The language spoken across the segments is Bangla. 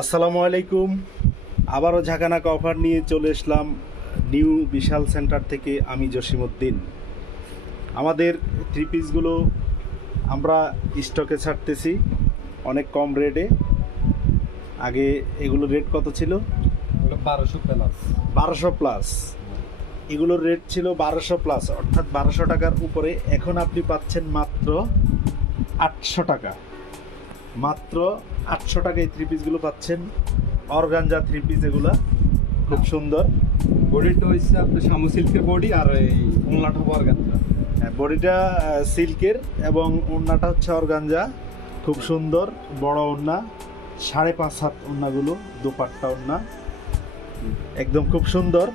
আসসালামু আলাইকুম। আবারও ঝাঁকানাকা অফার নিয়ে চলে এসলাম নিউ বিশাল সেন্টার থেকে। আমি জসিমউদ্দিন। আমাদের থ্রি পিসগুলো আমরা স্টকে ছাড়তেছি অনেক কম রেটে। আগে এগুলো রেট কত ছিল? 1200 প্লাস। এগুলোর রেট ছিল 1200 প্লাস, অর্থাৎ 1200 টাকার উপরে। এখন আপনি পাচ্ছেন মাত্র 800 টাকা। মাত্র 800 টাকা এই থ্রি পিসগুলো পাচ্ছেন। অর্গানজা থ্রি পিস, এগুলা খুব সুন্দর। বডিটা হচ্ছে আপনার শামু সিল্কের বডি, আর এই ওড়নাটা হবে অর্গানজা। বডিটা সিল্কের এবং ওড়নাটা হচ্ছে অর্গানজা। খুব সুন্দর বড় ওড়না, 5.5 হাত ওড়নাগুলো, দোপাট্টা ওড়না একদম খুব সুন্দর।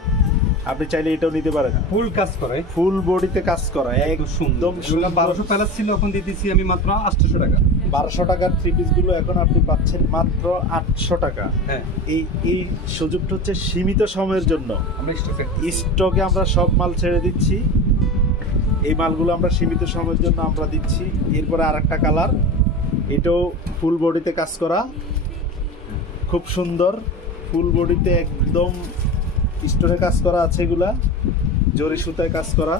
আপনি চাইলে এটাও নিতে পারেন। ফুল কাজ করে, ফুল বডিতে কাজ করা, একদম একদম 1200 প্যালাস ছিল, এখন দিতেছি আমি মাত্র 800 টাকা। 1200 টাকার থ্রি পিসগুলো এখন আপনি পাচ্ছেন মাত্র 800 টাকা। হ্যাঁ, এই সুযোগটা হচ্ছে সীমিত সময়ের জন্য। আমরা স্টকে আমরা সব মাল ছেড়ে দিচ্ছি। এই মালগুলো আমরা সীমিত সময়ের জন্য আমরা দিচ্ছি। এরপরে আরেকটা কালার, এটাও ফুল বডিতে কাজ করা, খুব সুন্দর। ফুল বডিতে একদম স্টোনে কাজ করা আছে, এগুলা জরি সুতায় কাজ করা।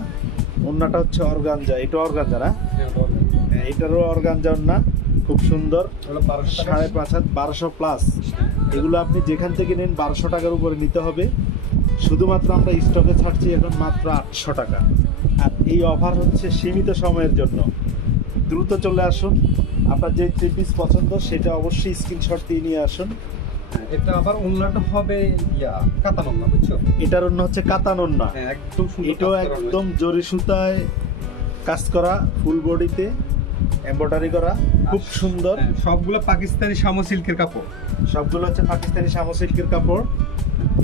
ওড়নাটা হচ্ছে অর্গানজা, এটা অর্গানজা না? হ্যাঁ, এটারও অর্গানজা ওড়না, খুব সুন্দর। 5.5 হাত, 1200 প্লাস। এগুলো আপনি যেখান থেকে নেন 1200 টাকার উপরে নিতে হবে। শুধুমাত্র আমরা স্টকে ছাড়ছি এখন মাত্র 800 টাকা। আর এই অফার হচ্ছে সীমিত সময়ের জন্য। দ্রুত চলে আসুন। আপনার যে থ্রি পিস পছন্দ সেটা অবশ্যই স্ক্রিনশট দিয়ে নিয়ে আসুন। এটা আবার ওড়নাটা হবে কাতান ওড়না, বুঝছো? এটার ওড়না হচ্ছে কাতান ওড়না। হ্যাঁ, একদম সুন্দর। এটাও একদম জরি সুতায় কাজ করা, ফুল বডিতে এমব্রয়ডারি করা, খুব সুন্দর। সবগুলো পাকিস্তানি শামু সিল্কের কাপড়। সবগুলো হচ্ছে পাকিস্তানি শামু সিল্কের কাপড়।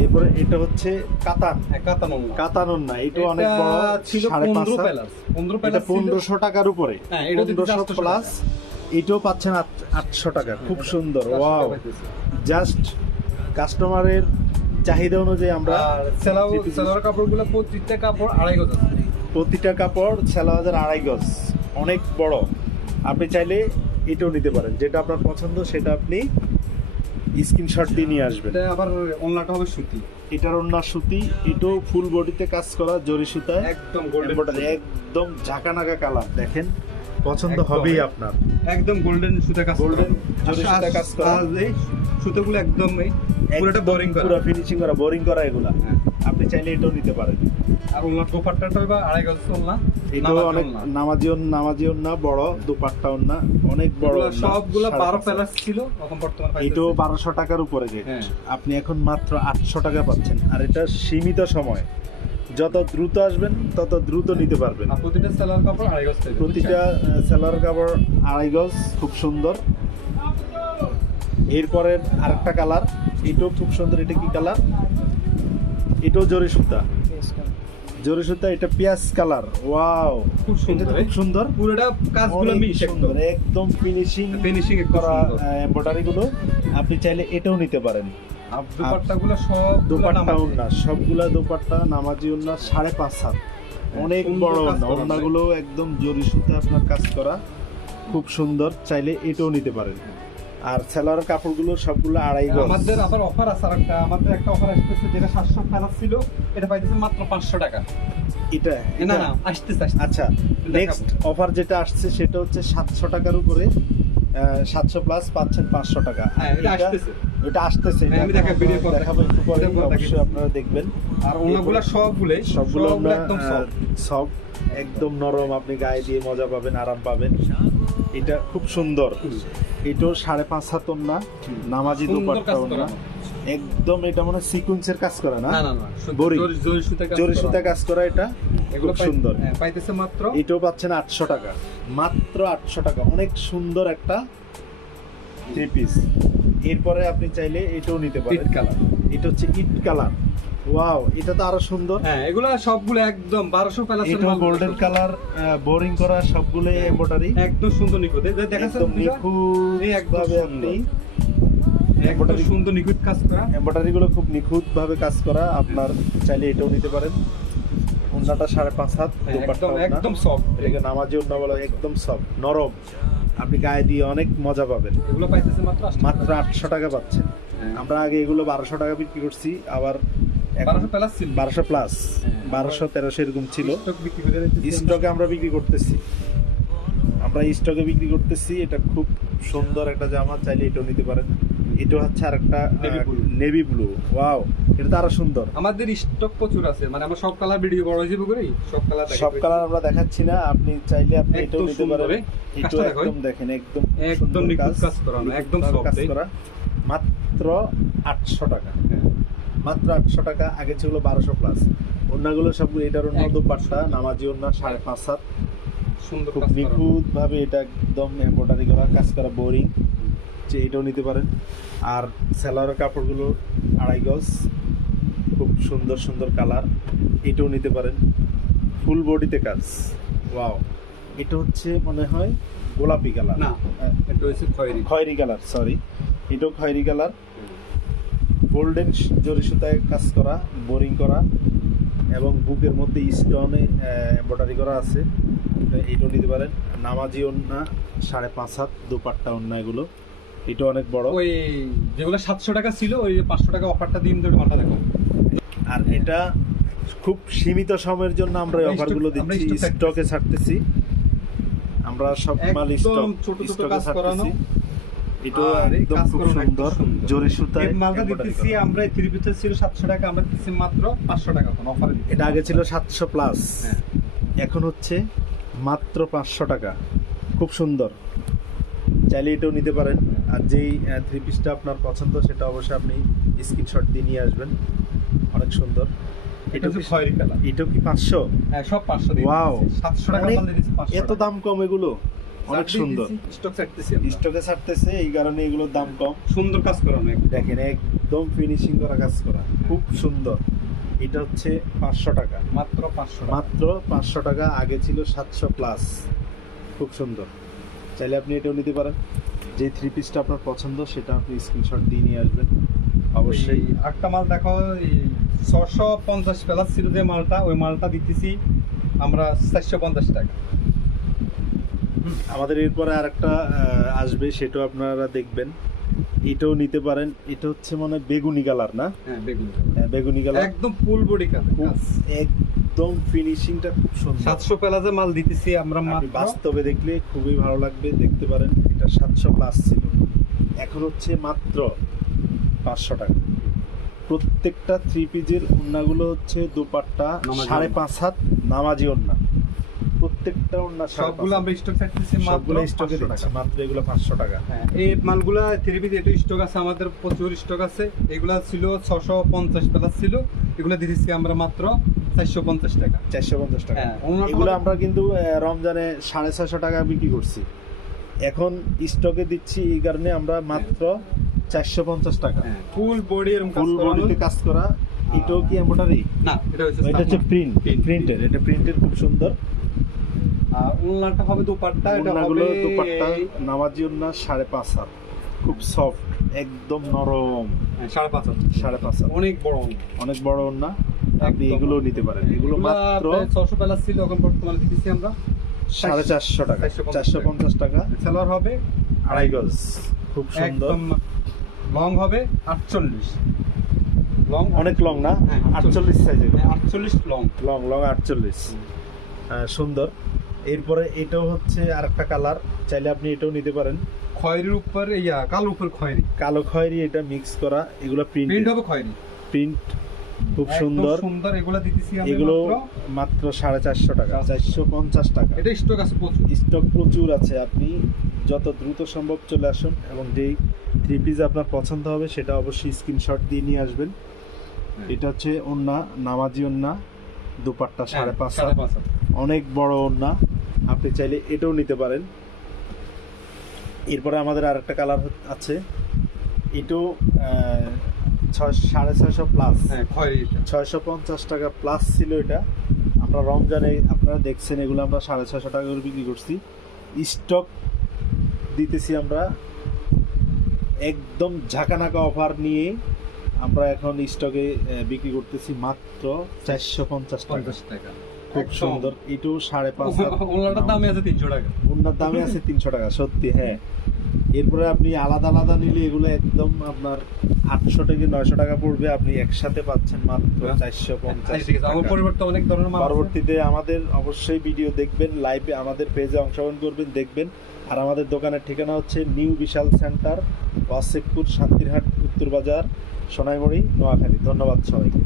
এরপরে এটা হচ্ছে কাতান, কাতান ওড়না। কাতান ওড়না। এটা অনেক বড়, ছিল 5.5 15 হাত। প্যালাস। 15 এটা প্যালাস 1500 টাকার উপরে। হ্যাঁ, এটা 1500 প্লাস। এটাও পাচ্ছেন 800 টাকা। খুব সুন্দর, ওয়াও। জাস্ট কাস্টমারের চাহিদা অনুযায়ী আমরা সেলাওয়ার কাপড়গুলো প্রত্যেকটা কাপড় 2.5 গজ আছে। প্রতিটা কাপড় 2.5 গজ, অনেক বড়। আপনি চাইলে এটাও নিতে পারেন, যেটা আপনার পছন্দ সেটা আপনি স্ক্রিনশট দিয়ে নিয়ে আসবেন। এটা আবার ওড়নাটা হবে সুতি। এটার ওড়না সুতি, এটাও ফুল বডিতে কাজ করা জরি সুতায়, একদম গোল্ডেন, একদম ঝাঁকানাকা কালার। দেখেন, পছন্দ একদম হবেই আপনার। একদম গোল্ডেন সুতা কাজ, গোল্ডেন জরি সুতা কাজ করা। এই সুতোগুলো একদম পুরোটা বোরিং করা, পুরো ফিনিশিং করা, বোরিং করা এগুলা। হ্যাঁ। আপনি চাইলে এটাও নিতে পারেন। আর ওনার দোপাট্টাটা বা 2.5 গজ ওড়না। এটাও অনেক নামাজি ওড়না, বড় দোপাট্টা ওড়না, অনেক বড়। সবগুলো 12 প্যালাস ছিল, এখন বর্তমানে এটাও 1200 টাকার উপরে রেট। হ্যাঁ। আপনি এখন মাত্র 800 টাকা পাচ্ছেন। আর এটা সীমিত সময়, যত দ্রুত আসবেন তত দ্রুত নিতে পারবেন। আর প্রতিটা সেলার কাপড় 2.5 গজ থাকবে। প্রতিটা সেলার কাপড় 2.5 গজ, খুব সুন্দর। এরপরে আরেকটা কালার, এটাও খুব সুন্দর। এটা কি কালার? এটাও জরি সুতা, জরি সুতা। এটা পেঁয়াজ কালার, ওয়াও, খুব সুন্দর, খুব সুন্দর। পুরোটা কাজগুলো অনেক মিশ সুন্দর, একদম ফিনিশিং করা করা এমব্রয়ডারি গুলো। আপনি চাইলে এটাও নিতে পারেন। আর দোপাট্টাগুলো সব দোপাট্টা ওড়না, সবগুলা দোপাট্টা নামাজি ওড়না, 5.5 হাত, অনেক বড় ওড়না। ওড়নাগুলো একদম জরি সুতা আপনার কাজ করা, খুব সুন্দর। চাইলে এটাও নিতে পারেন। আর সেলার কাপড়গুলো সবগুলো 2.5 গজ। আমাদের আবার অফার আছে, আমাদের একটা অফার আসতেছে, যেটা 700 প্যালাস ছিল, এটা পাইতেছে মাত্র 500 টাকা। এটা না আসতেছে। আচ্ছা, নেক্সট অফার যেটা আসছে সেটা হচ্ছে 700 টাকার উপরে, 700 প্লাস পাচ্ছেন 500 টাকা। হ্যাঁ, এটা আসতেছে। এটা আসতেছে, আমি ভিডিও করে দেখাবো একটু পরে, অবশ্যই আপনারা দেখবেন। আর ওনাগুলো সবগুলো একদম সফট, একদম নরম। আপনি গায়ে দিয়ে মজা পাবেন, আরাম পাবেন। এটা খুব সুন্দর। এটাও 5.5 হাত ওড়না, নামাজি দোপাট্টা ওড়না, একদম। এটা মনে সিকোয়েন্সের কাজ করা না, জরি সুতা কাজ করা। এটা খুব সুন্দর, পাইতেছে মাত্র। এটাও পাচ্ছেন 800 টাকা, মাত্র 800 টাকা। অনেক সুন্দর একটা থ্রি পিস। এরপরে আপনি চাইলে এটাও নিতে পারেন। এটা হচ্ছে ইট কালার, ওয়াও, এটা তো আরো সুন্দর। হ্যাঁ, এগুলো সবগুলো একদম 1200 প্যালাসের এটা গোল্ডেন কালার, বোরিং করা, সবগুলো এমব্রয়ডারি, একদম সুন্দর নিখুঁত। দেখাচ্ছেন নিখুঁতভাবে আপনি একদম সুন্দর নিখুঁত কাজ করা। এমব্রয়ডারি গুলো খুব নিখুঁত ভাবে কাজ করা। আপনার চাইলে এটাও নিতে পারেন। ওড়নাটা 5.5 হাত, একদম সফট, এটাকে নামাজি ওড়না বলা, একদম সফট, নরম। আপনি গায়ে দিয়ে অনেক মজা পাবেন। এগুলো পাইতেছে মাত্র 800 মাত্র টাকা। 800 টাকা পাচ্ছেন। হ্যাঁ। আমরা আগে এগুলো 1200 টাকা বিক্রি করছি, আবার 1200 প্লাস ছিল। 1200 প্লাস, হ্যাঁ। 1200 1300 এরকম ছিল। স্টক বিক্রি করে দিতেছি স্টকে আমরা বিক্রি করতেছি, আমরা স্টকে বিক্রি করতেছি। এটা খুব সুন্দর একটা জামা, চাইলে এটাও নিতে পারেন। এটা হচ্ছে আরেকটা Navy blue। Navy blue. Wow, এটা তো আরো সুন্দর। আমাদের স্টক প্রচুর আছে, মানে আমরা সব কালার ভিডিও বড় হিসেবে করি, সব কালার সব কালার আমরা দেখাচ্ছি না, আপনি চাইলে আপনি এটাও একদম নিতে সুন্দর পারেন। কাজটা এটাও দেখো। একদম দেখেন, একদম একদম সুন্দর নিখুঁত কাজ করা, একদম নিখুঁতভাবে soft, কাজ এই। করা। মাত্র 800 টাকা, হ্যাঁ। মাত্র 800 টাকা। আগে ছিল 1200 প্লাস। অন্যগুলো সবগুলো, এটার অন্য একদম দোপাট্টা নামাজি অন্য 5.5 হাত, সুন্দর খুব কাজ করা। নিখুঁত ভাবে এটা একদম এমব্রয়ডারি করা, কাজ করা, বোরিং। যে এটাও নিতে পারেন। আর সেলারের কাপড়গুলো 2.5 গজ, খুব সুন্দর সুন্দর কালার, এটাও নিতে পারেন। ফুল বডিতে কাজ। ওয়াও, এটা হচ্ছে মনে হয় গোলাপি কালার, না, এটা হচ্ছে খয়েরি। খয়েরি কালার, সরি, এটাও খয়েরি কালার। গোল্ডেন জরি সুতায় কাজ করা, বোরিং করা, এবং বুকের মধ্যে স্টোনে এমব্রয়ডারি করা আছে। এটাও নিতে পারেন। নামাজি ওন্না 5.5 হাত, দুপাট্টা ওন্না এগুলো। এটা অনেক বড়। ওই যেগুলো 700 টাকা ছিল, ওই 500 টাকা অফারটা দিন ধরে মালটা দেখো। আর এটা খুব সীমিত সময়ের জন্য আমরা এই আমরা অফারগুলো আমরা দিচ্ছি, stock স্টকে ছাড়তেছি। আমরা সব মাল একদম ছোট ছোট স্টকে কাজ করানো। ছাড়তেছি। এটা আর এই একদম কাজ খুব করানো একদম সুন্দর, সুন্দর। জরি সুতায় এই মালটা embroidery দিতেছি করা। আমরা, এই 3 পিসের ছিল 700 টাকা, আমরা দিচ্ছি মাত্র 500 টাকা এখন অফারে দিচ্ছি। এটা আগে ছিল 700 প্লাস, হ্যাঁ। এখন হচ্ছে মাত্র 500 টাকা। খুব সুন্দর, চাইলে এটাও নিতে পারেন। আর যেই 3 পিসটা আপনার পছন্দ, সেটা অবশ্যই আপনি স্ক্রিনশট দিয়ে নিয়ে আসবেন। অনেক সুন্দর। এটা হচ্ছে খয়েরি কালার। এটাও কি 500? হ্যাঁ, সব 500 দিয়ে Wow! দিচ্ছি। 700 টাকা অনেক- মাল দিয়ে দিচ্ছি 500 এত টাকা। দাম কম এগুলো, অনেক চাকরি সুন্দর। দিচ্ছি, স্টক ছাড়তেছি আমরা। স্টকে ছাড়তেছে, এই কারণে এগুলোর দাম কম। সুন্দর কাজ করানো একদম। দেখেন, একদম ফিনিশিং করা কাজ করা, খুব সুন্দর। এটা হচ্ছে 500 টাকা, মাত্র 500 টাকা। মাত্র 500 টাকা। আগে ছিল 700 প্লাস। খুব সুন্দর, চাইলে আপনি এটাও নিতে পারেন। যে 3 পিসটা আপনার পছন্দ, সেটা আপনি স্ক্রিনশট দিয়ে নিয়ে আসবেন অবশ্যই। এই একটা মাল দেখো, এই 650 প্লাস ছিল যে মালটা, ওই মালটা দিতেছি আমরা 450 টাকা। আমাদের এরপরে আরেকটা আসবে, সেটাও আপনারা দেখবেন। এটাও নিতে পারেন। এটা হচ্ছে মানে বেগুনি কালার, না? হ্যাঁ, বেগুন বেগুনি কালার, একদম ফুল বডি কাজ। একদম ফিনিশিংটা খুব সুন্দর। 700 প্লাসে মাল দিতেছি আমরা আপনি মাত্র। বাস্তবে দেখলে খুবই ভালো লাগবে, দেখতে পারেন। এটা 700 প্লাস ছিল, এখন হচ্ছে মাত্র 500 টাকা। প্রত্যেকটা 3 পিসের ওড়নাগুলো হচ্ছে দুপাট্টা নামাজি 5.5 হাত, নামাজি ওড়না। প্রত্যেকটা ওড়না সবগুলো আমরা স্টক থাকতেছি মাত্র সবগুলো স্টকে 500 দিচ্ছি, টাকা। মাত্র এগুলো 500 টাকা। হ্যাঁ, এই মালগুলা 3 পিস এটা স্টক আছে আমাদের, প্রচুর স্টক আছে। এগুলা ছিল 650 প্লাস ছিল, এগুলা দিতেছি আমরা মাত্র 450 টাকা। 450 টাকা। হ্যাঁ, ওনার এগুলো আমাদের- আমরা কিন্তু রমজানে 650 টাকা বিক্রি করছি, এখন স্টকে দিচ্ছি এই কারণে আমরা মাত্র 450 টাকা। হ্যাঁ, ফুল বডি এরকম কাজ ফুল করানো। বডিতে কাজ করা। এটাও কি এমব্রয়ডারি? না, এটা হচ্ছে এটা হচ্ছে প্রিন্ট, Print। প্রিন্টের। এটা প্রিন্টের, খুব সুন্দর। আর ওন্নাটা হবে দুপাট্টা, এটা ওড়নাগুলো হবে দুপাট্টা নামাজি ওড়না 5.5 হাত, খুব সফট, একদম নরম। 5.5 5.5 হাত, অনেক বড় ওন্না। অনেক বড় ওড়না। আপনি একদম। এগুলো নিতে পারেন। এগুলো মাত্র 600 প্লাস ছিল, এখন বর্তমানে দিতেছি আমরা 450 টাকা, 450 টাকা। সেলার হবে 2.5 গজ, খুব সুন্দর। একদম লং হবে 48 লং, অনেক লং না? হ্যাঁ, 48 সাইজের, 48 লং। Long long 48। সুন্দর। এরপরে এটাও হচ্ছে আরেকটা কালার, চাইলে আপনি এটাও নিতে পারেন। খয়েরির উপর কালো উপর খয়েরি, কালো খয়েরি, এটা মিক্স করা। এগুলো প্রিন্ট প্রিন্ট, হবে খয়েরি, প্রিন্ট খুব একদম সুন্দর। সুন্দর। এগুলা দিতেছি আমরা এগুলো মাত্র। মাত্র 450 টাকা, 450 টাকা। এটা স্টক আছে প্রচুর। স্টক প্রচুর আছে, আপনি যত দ্রুত সম্ভব চলে আসুন, এবং যেই 3 পিস আপনার পছন্দ হবে সেটা অবশ্যই স্ক্রিনশট দিয়ে নিয়ে আসবেন। এটা হচ্ছে ওড়না, নামাজি ওড়না, দুপাট্টা 5.5 হাত, 5.5 অনেক বড় ওড়না। আপনি চাইলে এটাও নিতে পারেন। এরপরে আমাদের আরেকটা কালার আছে, এটাও 650 প্লাস, হ্যাঁ, খয়েরি। 650 টাকা প্লাস ছিল এটা। আমরা রমজানে, আপনারা দেখছেন, এগুলো আমরা 650 টাকা করে বিক্রি করছি। স্টক দিতেছি আমরা একদম ঝাঁকানাকা অফার নিয়ে। আমরা এখন স্টকে বিক্রি করতেছি মাত্র 450 টাকা। 50 টাকা। খুব একদম। সুন্দর, এটু 5.5 হাত। ওনাটার দামই আছে 300 টাকা। ওনার দামে আছে 300 টাকা, সত্যি হ্যাঁ। এরপরে আপনি আলাদা আলাদা নিলে এগুলো একদম আপনার 800 থেকে 900 টাকা পড়বে, আপনি একসাথে পাচ্ছেন মাত্র 450 ঠিক আছে, আমার টাকা। পরিবর্তে অনেক ধরনের মাল আছে। পরবর্তীতে আমাদের অবশ্যই ভিডিও দেখবেন, লাইভে আমাদের পেজে অংশগ্রহণ করবেন, দেখবেন। আর আমাদের দোকানের ঠিকানা হচ্ছে নিউ বিশাল সেন্টার, ওয়াসেকপুর, শান্তিরহাট, উত্তর বাজার, সোনাইমুড়ি, নোয়াখালী। ধন্যবাদ সবাইকে।